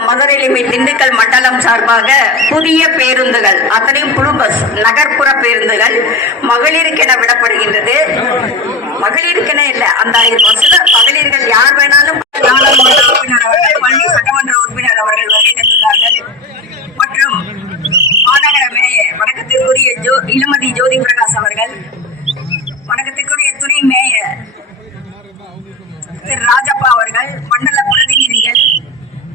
Madurai limit Dindigul மண்டலம் சார்பாக புதிய பேருந்துகள் அத்தனையும் புழு பஸ் நகர்ப்புற பேருந்துகள் மகளிருக்கென விடப்படுகின்றது. மகளிருக்கென இல்ல அந்த பஸ்ல மகளிர்கள் யார் வேணாலும் நாடாளுமன்ற உறுப்பினர் அவர்கள் பள்ளி சட்டமன்ற உறுப்பினர் அவர்கள் வருகை தந்துள்ளார்கள் மற்றும் மாநகர மேயர் வணக்கத்திற்குரிய ஜோ இளமதி ஜோதி பிரகாஷ் அவர்கள் வணக்கத்திற்குரிய துணை மேயர் திரு ராஜப்பா அவர்கள் மண்டல பிரதிநிதிகள்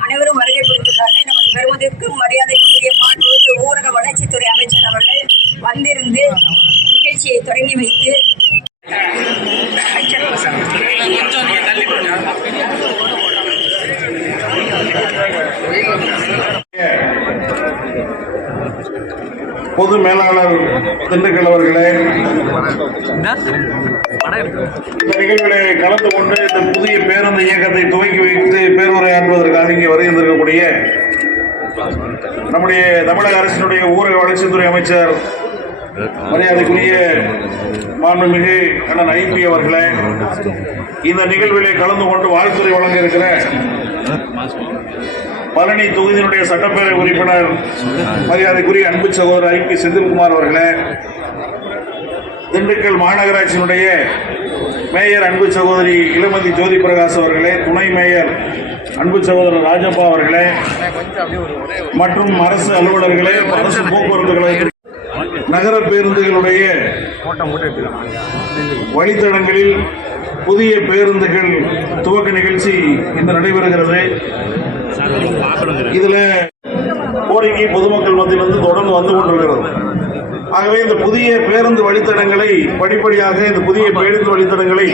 அனைவரும் வருகை புரிந்துள்ளார்கள் நமது பெருமதிக்கும் மரியாதைக்குரிய மாண்புமிகு ஊரக வளர்ச்சித்துறை அமைச்சர் அவர்கள் வந்திருந்து நிகழ்ச்சியை தொடங்கி வைத்து பொது மேலாளர் திண்டுக்கல் அவர்களே இந்த நிகழ்விலே கலந்து கொண்டு இந்த புதிய பேருந்து இயக்கத்தை துவக்கி வைத்து பேருரையாற்றுவதற்காக இங்கே வருகின்றிருக்கக்கூடிய நம்முடைய தமிழக அரசினுடைய ஊரக வளர்ச்சித்துறை அமைச்சர் மரியாதைக்குரிய மாண்புமிகு அண்ணன் ஐபி அவர்களே இந்த நிகழ்விலே கலந்து கொண்டு வாழ்த்துறை வழங்க இருக்கிற பழனி தொகுதியினுடைய சட்டப்பேரவை உறுப்பினர் மரியாதைக்குரிய அன்பு சகோதரர் ஐ பி செந்தில்குமார் அவர்களே திண்டுக்கல் மாநகராட்சியினுடைய மேயர் அன்பு சகோதரி இளமதி ஜோதி பிரகாஷ் அவர்களே துணை மேயர் அன்பு சகோதரர் ராஜப்பா அவர்களே மற்றும் அரசு அலுவலர்களே அரசு போக்குவரத்து நகர பேருந்துகளுடைய வழித்தடங்களில் புதிய பேருந்துகள் துவக்க நிகழ்ச்சி இன்று நடைபெறுகிறது. இதுல கோரிக்கை பொதுமக்கள் மத்தியிலிருந்து தொடர்ந்து வந்து கொண்டிருக்கிறது. ஆகவே இந்த புதிய பேருந்து வழித்தடங்களை படிப்படியாக இந்த புதிய பேருந்து வழித்தடங்களை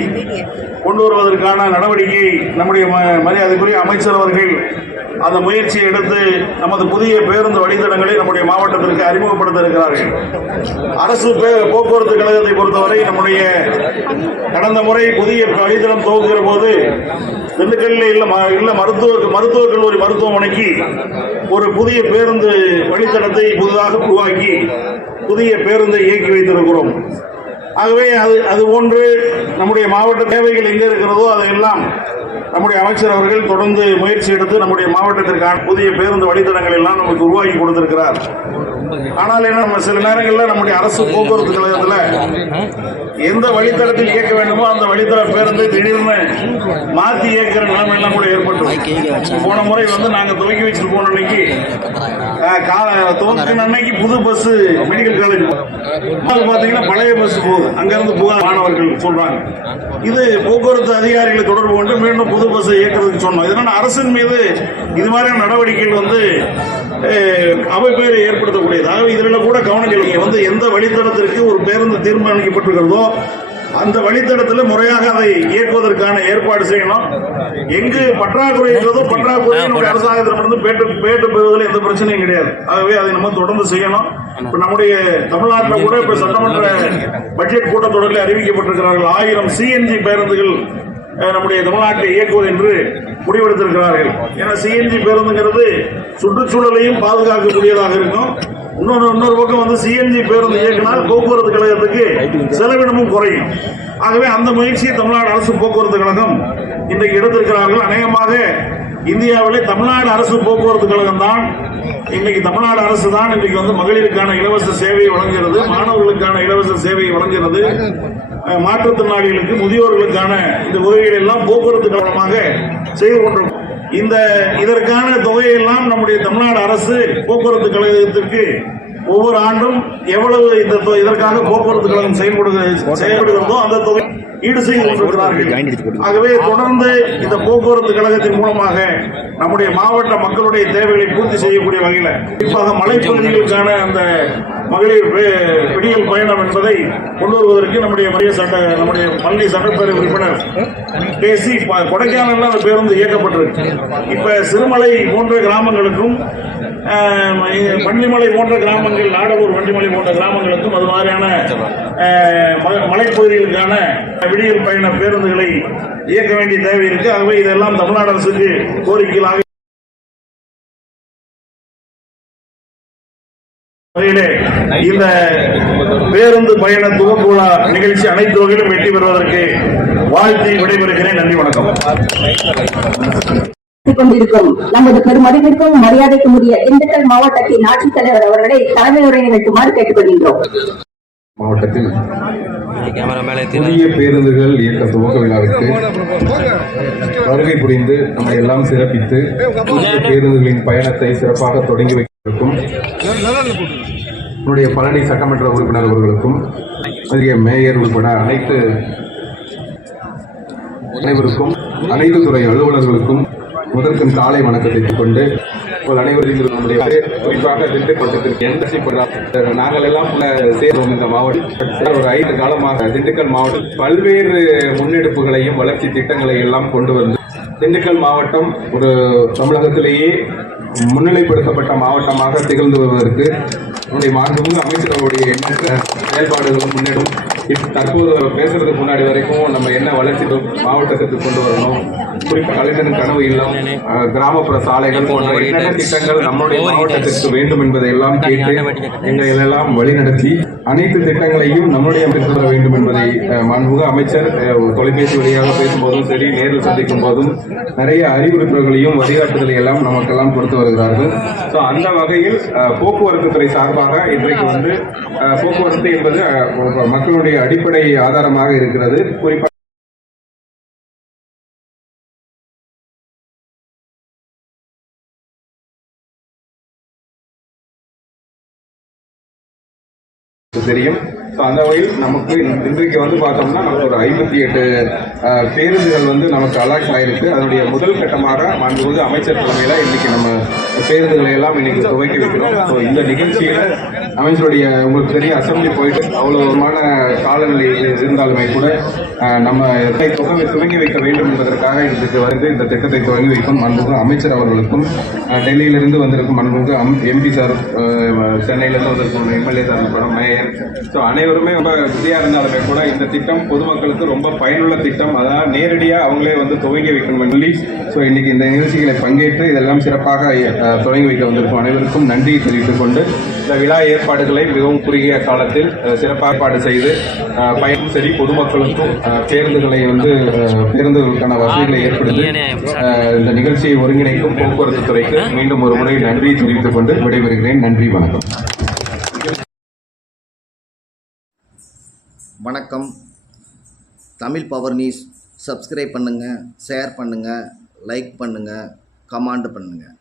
கொண்டு வருவதற்கான நடவடிக்கை நம்முடைய மரியாதைக்குரிய அமைச்சர் அவர்கள் அந்த முயற்சியை எடுத்து நமது புதிய பேருந்து வழித்தடங்களை நம்முடைய மாவட்டத்திற்கு அறிமுகப்படுத்த இருக்கிறார்கள் அரசு பே- போக்குவரத்து கழகத்தை பொறுத்தவரை நம்முடைய கடந்த முறை புதிய வழித்தடம் துவக்குகிற போது திண்டுக்கல்லில் இல்ல ம- இல்ல மருத்துவ மருத்துவக் கல்லூரி மருத்துவமனைக்கு ஒரு புதிய பேருந்து வழித்தடத்தை புதிதாக உருவாக்கி புதிய பேருந்தை இயக்கி வைத்திருக்கிறோம். ஆகவே அது அது போன்று நம்முடைய மாவட்ட தேவைகள் எங்கே இருக்கிறதோ அதையெல்லாம் நம்முடைய அமைச்சர் அவர்கள் தொடர்ந்து முயற்சி எடுத்து நம்முடைய மாவட்டத்திற்கான புதிய பேருந்து வழித்தடங்கள் எல்லாம் நமக்கு உருவாக்கி கொடுத்திருக்கிறார். ஆனால் என்ன நம்ம சில நேரங்களில் நம்முடைய அரசு போக்குவரத்து கழகத்தில் எந்த வழித்தடத்தில் இயக்க வேண்டுமோ அந்த வழித்தட பேருந்தை திடீர்னு மாத்தி இயக்கிற நிலைமை எல்லாம் கூட ஏற்பட்டு போன முறை வந்து நாங்க துவக்கி வச்சுட்டு போன அன்னைக்கு. கா- துவக்கின அன்னைக்கு புது பஸ் மெடிக்கல் காலேஜ் அது பாத்தீங்கன்னா பழைய பஸ் போகுது. அங்க இருந்து புகார் மாணவர்கள் சொல்றாங்க. இது போக்குவரத்து அதிகாரிகளை தொடர்பு கொண்டு மீண்டும் புது பஸ்ஸை இயக்குறதுக்கு சொன்னோம். இதனால அரசின் மீது இது மாதிரியான நடவடிக்கைகள் வந்து அஹ், அவப்பேரை ஏற்படுத்தக்கூடியது ஆகவே இதில் கூட கவனம் செலுத்தி வந்து எந்த வழித்தடத்திற்கு ஒரு பேருந்து தீர்மானிக்கப்பட்டிருக்கிறதோ அந்த வழித்தடத்தில் முறையாக அதை இயக்குவதற்கான ஏற்பாடு செய்யணும். எங்கு பற்றாக்குறை இருக்கிறதோ பற்றாக்குறை நம்முடைய அரசாங்கத்திடமிருந்து பேட்டு பேட்டு பெறுவதில் எந்த பிரச்சனையும் கிடையாது. ஆகவே அதை நம்ம தொடர்ந்து செய்யணும். இப்ப நம்முடைய தமிழ்நாட்டில் கூட இப்ப சட்டமன்ற பட்ஜெட் கூட்டத்தொடரில் அறிவிக்கப்பட்டிருக்கிறார்கள் ஆயிரம் சிஎன்ஜி பேருந்துகள் நம்முடைய தமிழ்நாட்டில் இயக்குவது என்று முடிவெடுத்திருக்கிறார்கள். ஏன்னா சிஎன்ஜி பேருந்துங்கிறது சுற்றுச்சூழலையும் பாதுகாக்கக்கூடியதாக இருக்கும். இன்னொரு இன்னொரு பக்கம் வந்து சிஎன்ஜி பேருந்து இயக்கினால் போக்குவரத்து கழகத்துக்கு செலவினமும் குறையும். ஆகவே அந்த முயற்சியை தமிழ்நாடு அரசு போக்குவரத்து கழகம் இன்றைக்கு எடுத்திருக்கிறார்கள். அநேகமாக இந்தியாவிலே தமிழ்நாடு அரசு போக்குவரத்து கழகம் தான் இன்னைக்கு தமிழ்நாடு அரசு தான் இன்னைக்கு வந்து மகளிருக்கான இலவச சேவையை வழங்குகிறது மாணவர்களுக்கான இலவச சேவையை வழங்குகிறது. மாற்றுத்திறனாளிகளுக்கு முதியோர்களுக்கான இந்த உதவிகள் எல்லாம் போக்குவரத்து கழகமாக செய்து கொண்டிருக்கும். இந்த இதற்கான தொகையெல்லாம் நம்முடைய தமிழ்நாடு அரசு போக்குவரத்து கழகத்திற்கு ஒவ்வொரு ஆண்டும் எவ்வளவு இந்த தொ- இதற்காக போக்குவரத்து கழகம் செயல்படுகிறது செயல்படுகிறதோ அந்த தொகை ஈடு செய்து ஆகவே தொடர்ந்து இந்த போக்குவரத்து கழகத்தின் மூலமாக நம்முடைய மாவட்ட மக்களுடைய தேவைகளை பூர்த்தி செய்யக்கூடிய வகையில் குறிப்பாக மலைப்பகுதிகளுக்கான அந்த மகளிர் வே- விடியல் பயணம் என்பதை கொண்டு வருவதற்கு நம்முடைய மரிய சட்ட நம்முடைய பள்ளி சட்டப்பேரவை உறுப்பினர் பேசி கொடைக்கானல் அந்த பேருந்து இயக்கப்பட்டிருக்கு. இப்ப சிறுமலை போன்ற கிராமங்களுக்கும் வண்டிமலை போன்ற கிராமங்கள் நாடகூர் வண்டிமலை போன்ற கிராமங்களுக்கும் அது மாதிரியான ஆஹ், மலைப்பகுதிகளுக்கான விடியல் பயண பேருந்துகளை இயக்க வேண்டிய தேவை இருக்கு. ஆகவே இதெல்லாம் தமிழ்நாடு அரசுக்கு கோரிக்கைகளாக வகையிலே இந்த பேருந்து பயண துவக்க விழா நிகழ்ச்சி அனைத்து வகையிலும் வெற்றி பெறுவதற்கு வாழ்த்தி விடைபெறுகிறேன். நன்றி வணக்கம். கொண்டிருக்கும். நமது பெருமதிப்பிற்கும் மரியாதைக்கும் உரிய திண்டுக்கல் மாவட்டத்தின் ஆட்சித்தலைவர் அவர்களை தலைமை உரை நிகழ்த்துமாறு கேட்டுக்கொள்கின்றோம். மாவட்டத்தில் கேமரா மேலே புதிய பேருந்துகள் இயக்க துவக்க விழாவிற்கு வருகை புரிந்து நம்மை எல்லாம் சிறப்பித்து புதிய பேருந்துகளின் பயணத்தை சிறப்பாக தொடங்கி வைக்கும் என்னுடைய பழனி சட்டமன்ற உறுப்பினர் அவர்களுக்கும் அதிக மேயர் உட்பட அனைத்து அனைவருக்கும் அனைத்து துறை அலுவலர்களுக்கும் முதற்கும் காலை வணக்கத்தை கொண்டு உங்கள் அனைவரும் நம்முடைய குறிப்பாக திண்டுக்கல் எந்த செய்யப்படுறாங்க நாங்கள் எல்லாம் சேர்வோம் இந்த மாவட்டம். ஒரு ஐந்து காலமாக திண்டுக்கல் மாவட்டம் பல்வேறு முன்னெடுப்புகளையும் வளர்ச்சி திட்டங்களை எல்லாம் கொண்டு வந்து திண்டுக்கல் மாவட்டம் ஒரு தமிழகத்திலேயே முன்னிலைப்படுத்தப்பட்ட மாவட்டமாக திகழ்ந்து வருவதற்கு நம்முடைய மாண்புமிகு அமைச்சர்களுடைய எண்ணற்ற செயல்பாடுகளும் முன்னேறும். தற்போது பேசுறதுக்கு முன்னாடி வரைக்கும் நம்ம என்ன வளர்ச்சி மாவட்டத்துக்கு கொண்டு வரணும்? குறிப்பாக கலைஞரின் கனவு இல்லம் கிராமப்புற சாலைகள் போன்ற என்னென்ன திட்டங்கள் நம்முடைய மாவட்டத்திற்கு வேண்டும் என்பதை எல்லாம் கேட்டு எங்களை எல்லாம் வழிநடத்தி அனைத்து திட்டங்களையும் நம்முடைய அமைச்சர் வேண்டும் என்பதை அஹ், அமைச்சர் தொலைபேசி வழியாக பேசும்போதும் சரி நேரில் சந்திக்கும் போதும் நிறைய அறிவுறுத்தல்களையும் வழிகாட்டுதலை எல்லாம் நமக்கெல்லாம் கொடுத்து வருகிறார்கள். ஸோ அந்த வகையில் போக்குவரத்து துறை சார்பாக இன்றைக்கு வந்து அஹ், போக்குவரத்து என்பது மக்களுடைய மக்களுடைய அடிப்படை ஆதாரமாக இருக்கிறது. குறிப்பாக தெரியும். ஸோ அந்த வகையில் நமக்கு இன்றைக்கு வந்து பார்த்தோம்னா நமக்கு ஒரு ஐம்பத்தி எட்டு பேருந்துகள் வந்து நமக்கு அலாட் ஆயிருக்கு. அதனுடைய முதல் கட்டமாக மாண்புமிகு அமைச்சர் தலைமையில் இன்னைக்கு நம்ம பேருந்துகளை எல்லாம் இன்னைக்கு துவக்கி வைக்கிறோம். ஸோ இந்த நிகழ்ச்சியில் அமைச்சருடைய உங்களுக்கு தெரியும் அசம்பிளி போயிட்டு அவ்வளவுமான காலநிலை இருந்தாலுமே கூட நம்ம இதை துவங்கி துவங்கி வைக்க வேண்டும் என்பதற்காக இன்றைக்கு வந்து இந்த திட்டத்தை துவங்கி வைக்கும் மாண்புமிகு அமைச்சர் அவர்களுக்கும் டெல்லியிலிருந்து வந்திருக்கும் மாண்புமிகு எம்பி சார் சென்னையிலிருந்து வந்திருக்கும் எம்எல்ஏ சார் உட்பட மேயர். ஸோ அனைவருமே ரொம்ப பிஸியாக இருந்தாலுமே கூட இந்த திட்டம் பொதுமக்களுக்கு ரொம்ப பயனுள்ள திட்டம். அதனால் நேரடியாக அவங்களே வந்து துவங்கி வைக்கணும் ஸோ இன்னைக்கு இந்த நிகழ்ச்சிகளை பங்கேற்று இதெல்லாம் சிறப்பாக தொடங்கி வைக்க வந்திருக்கும் அனைவருக்கும் நன்றியை தெரிவித்துக் கொண்டு இந்த விழா ஏற்பாடுகளை மிகவும் குறுகிய காலத்தில் சிறப்பாற்பாடு சிறப்பாக செய்து பயணம் பயனும் சரி பொதுமக்களுக்கும் பேருந்துகளை வந்து பேருந்துகளுக்கான வசதிகளை ஏற்படுத்தி இந்த நிகழ்ச்சியை ஒருங்கிணைக்கும் போக்குவரத்து துறைக்கு மீண்டும் ஒரு முறை நன்றியை தெரிவித்துக் கொண்டு விடைபெறுகிறேன். நன்றி வணக்கம். வணக்கம். தமிழ் பவர் நியூஸ் சப்ஸ்கிரைப் பண்ணுங்கள் ஷேர் பண்ணுங்கள் லைக் பண்ணுங்கள் கமாண்ட் பண்ணுங்கள்